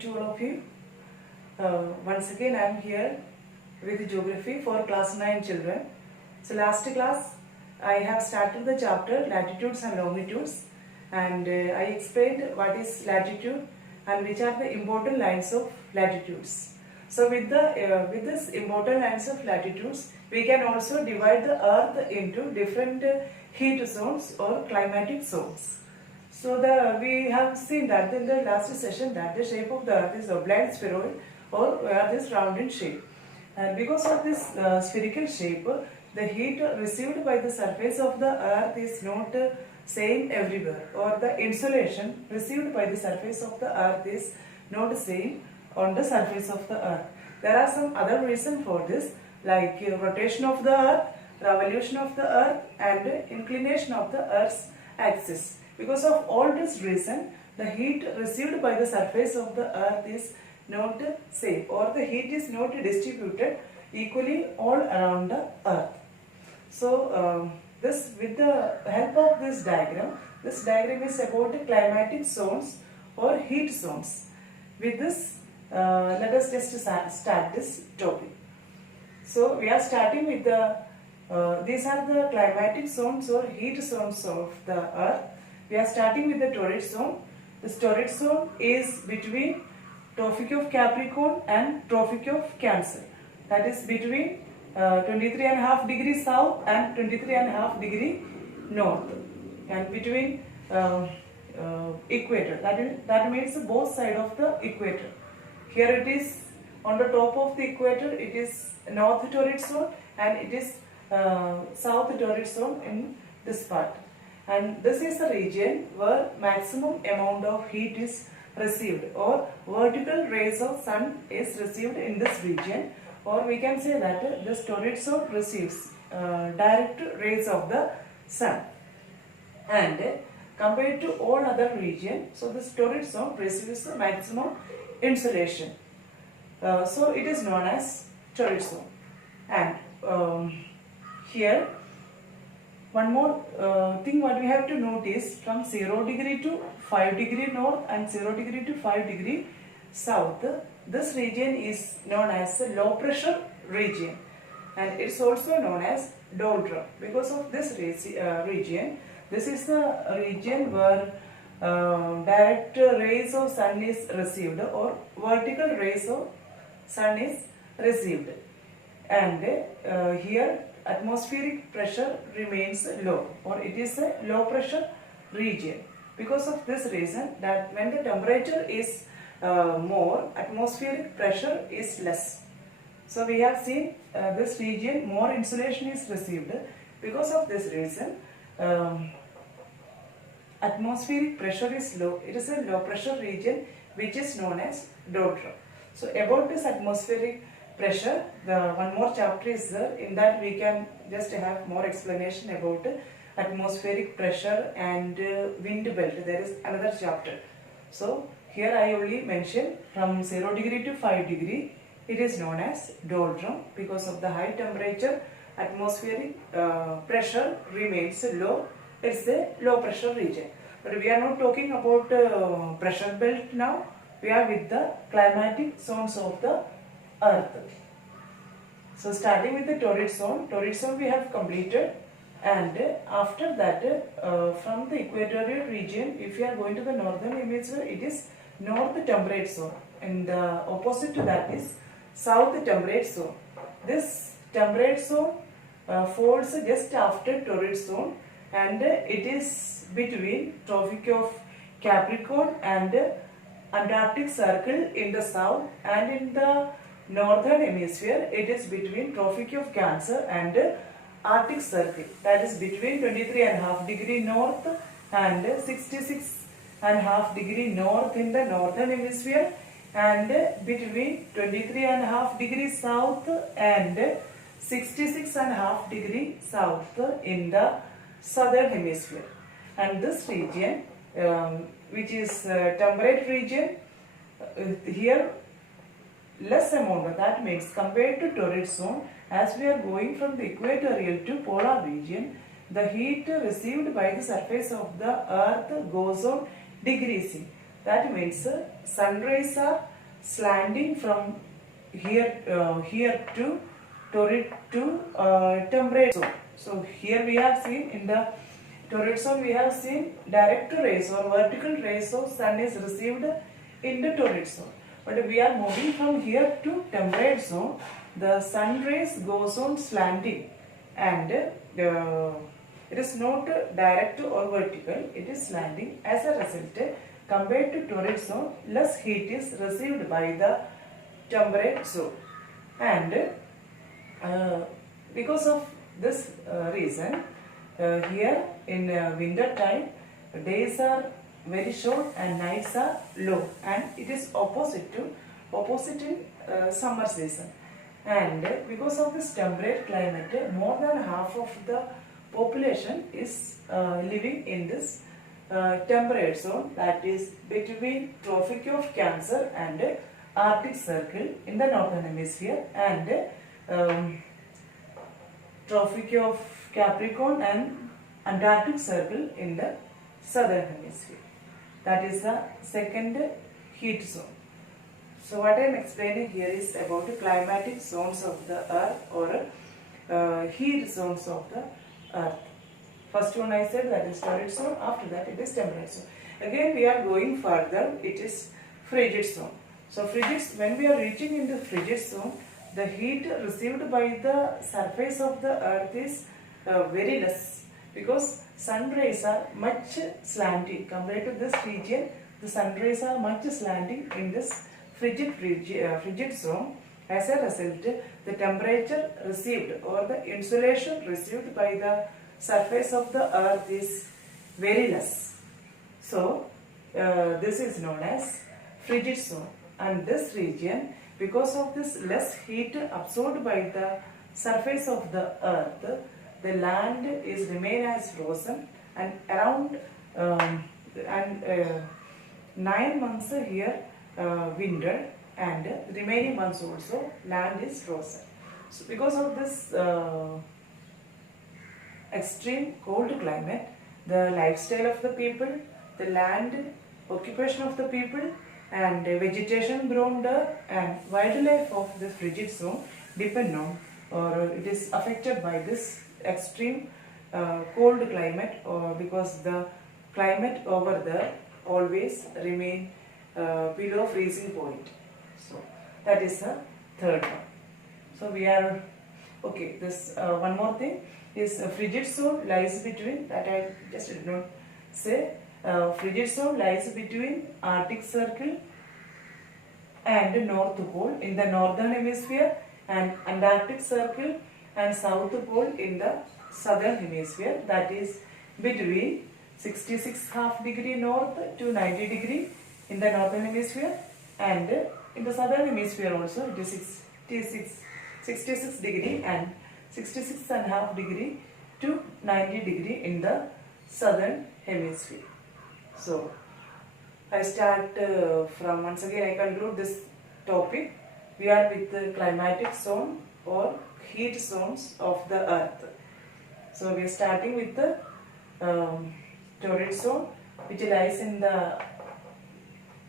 to all of you. Once again I am here with geography for class 9 children. So last class I have started the chapter Latitudes and Longitudes, and I explained what is latitude and which are the important lines of latitudes. So with this important lines of latitudes, we can also divide the earth into different heat zones or climatic zones. So we have seen that in the last session that the shape of the earth is oblate spheroid or this round in shape. And because of this spherical shape, the heat received by the surface of the earth is not same everywhere, or the insolation received by the surface of the earth is not same on the surface of the earth. There are some other reasons for this, like rotation of the earth, revolution of the earth, and inclination of the earth's axis. Because of all this reason, the heat received by the surface of the earth is not same, or the heat is not distributed equally all around the earth. So this, with the help of this diagram is about the climatic zones or heat zones. With this, let us just start this topic. So we are starting with the these are the climatic zones or heat zones of the earth. We are starting with the torrid zone. This torrid zone is between Tropic of Capricorn and Tropic of Cancer. That is between 23.5 degrees south and 23.5 degree north, and between equator. That means both sides of the equator. Here it is on the top of the equator. It is north torrid zone, and it is south torrid zone in this part. And this is the region where maximum amount of heat is received, or vertical rays of sun is received in this region, or we can say that this torrid zone receives direct rays of the sun. And compared to all other regions, so this torrid zone receives the maximum insolation. So it is known as torrid zone. And here one more thing what we have to note is from 0 degree to 5 degree north and 0 degree to 5 degree south, this region is known as the low pressure region, and it's also known as doldrum. Because of this region, this is the region where direct rays of sun is received, or vertical rays of sun is received, and here atmospheric pressure remains low, or it is a low pressure region. Because of this reason, that when the temperature is more, atmospheric pressure is less. So we have seen this region more insolation is received. Because of this reason, atmospheric pressure is low. It is a low pressure region which is known as doldrum. So about this atmospheric pressure, one more chapter is there. In that we can just have more explanation about atmospheric pressure and wind belt. There is another chapter. So here I only mention from 0 degree to 5 degree, it is known as doldrum. Because of the high temperature, atmospheric pressure remains low. It's a low pressure region. But we are not talking about pressure belt now. We are with the climatic zones of the earth. So starting with the torrid zone we have completed, and after that from the equatorial region, if you are going to the northern hemisphere, it is north temperate zone, and the opposite to that is south temperate zone. This temperate zone falls just after torrid zone, and it is between Tropic of Capricorn and Antarctic Circle in the south, and in the northern hemisphere it is between Tropic of Cancer and Arctic Circle. That is between 23.5 degree north and 66.5 degree north in the northern hemisphere, and between 23.5 degree south and 66.5 degree south in the southern hemisphere. And this region which is temperate region, here less amount. That means compared to torrid zone, as we are going from the equatorial to polar region, the heat received by the surface of the earth goes on decreasing. That means sun rays are slanting from here to torrid to temperate zone. So here we have seen in the torrid zone we have seen direct rays or vertical rays of sun is received in the torrid zone. But we are moving from here to temperate zone. The sun rays goes on slanting, and it is not direct or vertical, it is slanting. As a result, compared to torrid zone, less heat is received by the temperate zone. And because of this reason, here in winter time, days are very short and nights are low, and it is opposite in summer season. And because of this temperate climate, more than half of the population is living in this temperate zone, that is between Tropic of Cancer and Arctic Circle in the northern hemisphere, and Tropic of Capricorn and Antarctic Circle in the southern hemisphere. That is the second heat zone. So what I am explaining here is about the climatic zones of the earth, or heat zones of the earth. First one I said, that is torrid zone. After that it is temperate zone. Again we are going further. It is frigid zone. So when we are reaching in the frigid zone, the heat received by the surface of the earth is very less, because sun rays are much slanting. Compared to this region, the sun rays are much slanting in this frigid zone. As a result, the temperature received or the insolation received by the surface of the earth is very less. So this is known as frigid zone. And this region, because of this less heat absorbed by the surface of the earth, the land is remain as frozen, and around 9 months here winter, and remaining months also land is frozen. So because of this extreme cold climate, the lifestyle of the people, the land occupation of the people, and vegetation grown there, and wildlife of this frigid zone depend on, or it is affected by this extreme cold climate, or because the climate over there always remain below freezing point. So that is the third one. So we are okay. This one more thing is frigid zone lies between, that I just did not say. Frigid zone lies between Arctic Circle and North Pole in the northern hemisphere, and Antarctic Circle and South Pole in the southern hemisphere, that is between 66.5 degree north to 90 degree in the northern hemisphere, and in the southern hemisphere also it is 66 degree and 66.5 degree to 90 degree in the southern hemisphere. So I start from, once again I conclude this topic. We are with the climatic zone or heat zones of the earth. So we are starting with the torrid zone, which lies in the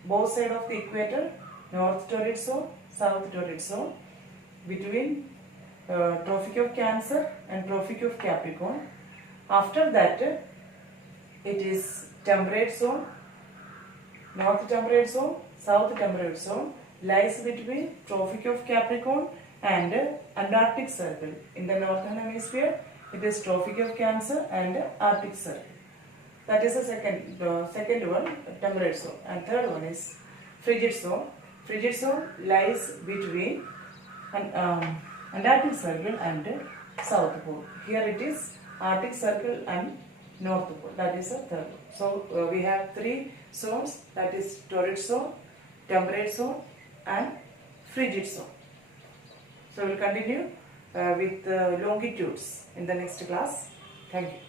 both sides of the equator, north torrid zone, south torrid zone, between Tropic of Cancer and Tropic of Capricorn. After that, it is temperate zone, north temperate zone, south temperate zone, lies between Tropic of Capricorn and Antarctic Circle. In the northern hemisphere, it is Tropic of Cancer and Arctic Circle. That is the second one, temperate zone. And third one is frigid zone. Frigid zone lies between Antarctic Circle and South Pole. Here it is Arctic Circle and North Pole. That is the third one. So we have three zones, that is torrid zone, temperate zone and frigid zone. So we will continue with longitudes in the next class. Thank you.